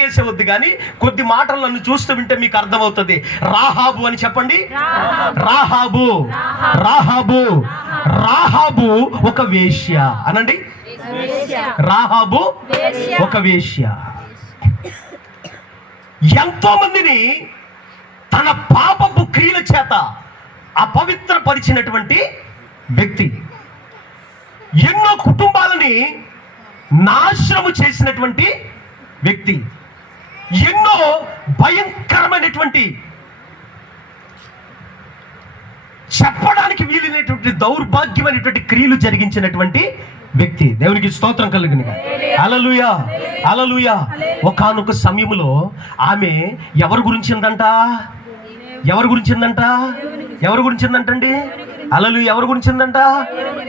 వద్దు కానీ కొద్ది మాటలు నన్ను చూస్తూ వింటే మీకు అర్థమవుతుంది. రాహాబు అని చెప్పండి. రాహాబు రాహాబు రాహాబు ఒక వేశ్య అనండి. రాహాబు ఒక వేశ్య. ఎంతో మందిని తన పాపపు క్రియల చేత అపవిత్రపరిచినటువంటి వ్యక్తి, ఎన్నో కుటుంబాలని నాశనము చేసినటువంటి వ్యక్తి, ఎన్నో భయంకరమైనటువంటి చెప్పడానికి వీలైనటువంటి దౌర్భాగ్యమైనటువంటి క్రియలు జరిగించినటువంటి వ్యక్తి. దేవునికి స్తోత్రం కలుగును గాక. హల్లెలూయా హల్లెలూయా. ఒకానొక సమయంలో ఆమె ఎవరి గురించిందంట? ఎవరి గురించిందంటండి? హల్లెలూయా. ఎవరి గురించిందంట?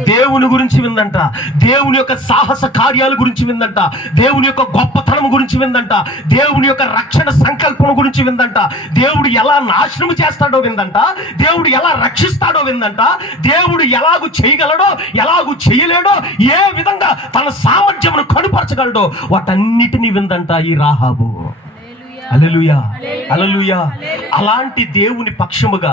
దేవుని గురించి విందంట. దేవుని యొక్క సాహస కార్యాల గురించి విందంట. దేవుని యొక్క గొప్పతనం గురించి విందంట. దేవుని యొక్క రక్షణ సంకల్పం గురించి విందంట. దేవుడు ఎలా నాశనం చేస్తాడో విందంట. దేవుడు ఎలా రక్షిస్తాడో విందంట. దేవుడు ఎలాగూ చేయగలడో ఎలాగూ చేయలేడో, ఏ విధంగా తన సామర్థ్యమును కనుపరచగలడో వాటన్నిటినీ విందంట ఈ రాహాబు. హల్లెలూయా హల్లెలూయా. అలాంటి దేవుని పక్షముగా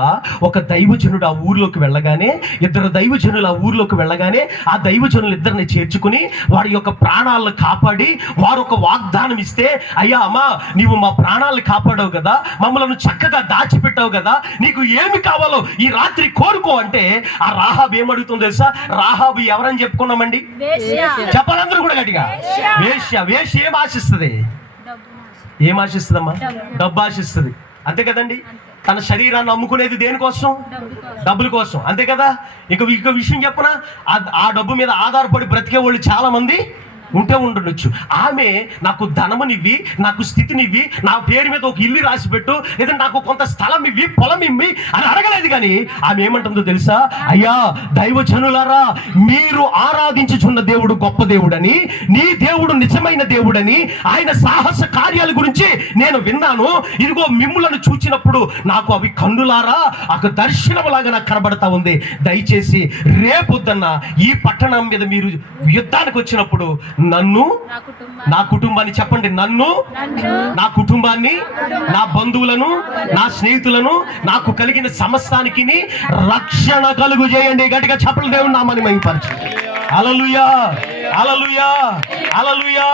ఒక దైవజనుడు ఆ ఊరిలోకి వెళ్ళగానే, ఇద్దరు దైవజనులు ఆ ఊరిలోకి వెళ్ళగానే ఆ దైవజనులు ఇద్దరిని చేర్చుకుని వారి యొక్క ప్రాణాలను కాపాడి వారు ఒక వాగ్దానం ఇస్తే, అయ్యా అమ్మా నీవు మా ప్రాణాలను కాపాడావు కదా, మమ్మల్ని చక్కగా దాచిపెట్టావు కదా, నీకు ఏమి కావాలో ఈ రాత్రి కోరుకో అంటే ఆ రాహాబు ఏమడుగుతుందో తెలుసా? రాహాబు ఎవరని చెప్పుకున్నామండి? చెప్పాలందరూ కూడా గట్టిగా. వేశ్య. వేశ్య ఏం ఆశిస్తుంది? ఏం ఆశిస్తుందమ్మా? డబ్బు ఆశిస్తుంది. అంతే కదండి. తన శరీరాన్ని అమ్ముకునేది దేనికోసం? డబ్బుల కోసం. అంతే కదా. ఇక విషయం చెప్పనా, ఆ డబ్బు మీద ఆధారపడి బ్రతికే వాళ్ళు చాలా మంది ఉండొచ్చు. ఆమె నాకు ధనమునివ్వి, నాకు స్థితినివ్వి, నా పేరు మీద ఒక ఇల్లు రాసి పెట్టు, లేదా నాకు కొంత స్థలం ఇవ్వి, పొలం ఇవ్వి అని అడగలేదు. కానీ ఆమె ఏమంటుందో తెలుసా? అయ్యా దైవజనులారా, మీరు ఆరాధించుచున్న దేవుడు గొప్ప దేవుడని, నీ దేవుడు నిజమైన దేవుడని, ఆయన సాహస కార్యాల గురించి నేను విన్నాను. ఇదిగో మిమ్ములను చూచినప్పుడు నాకు అవి కన్నులారా ఒక దర్శనములాగా నాకు కనబడతా ఉంది. దయచేసి రేపొద్దన్న ఈ పట్టణం మీద మీరు యుద్ధానికి వచ్చినప్పుడు నన్ను, నా కుటుంబాన్ని చెప్పండి, నన్ను, నా కుటుంబాన్ని, నా బంధువులను, నా స్నేహితులను, నాకు కలిగిన సమస్తానికి రక్షణ కలుగు చేయండి. గట్టిగా చెప్పలు దేవుని నామాన్ని మహిమపరచండి. హల్లెలూయా హల్లెలూయా హల్లెలూయా.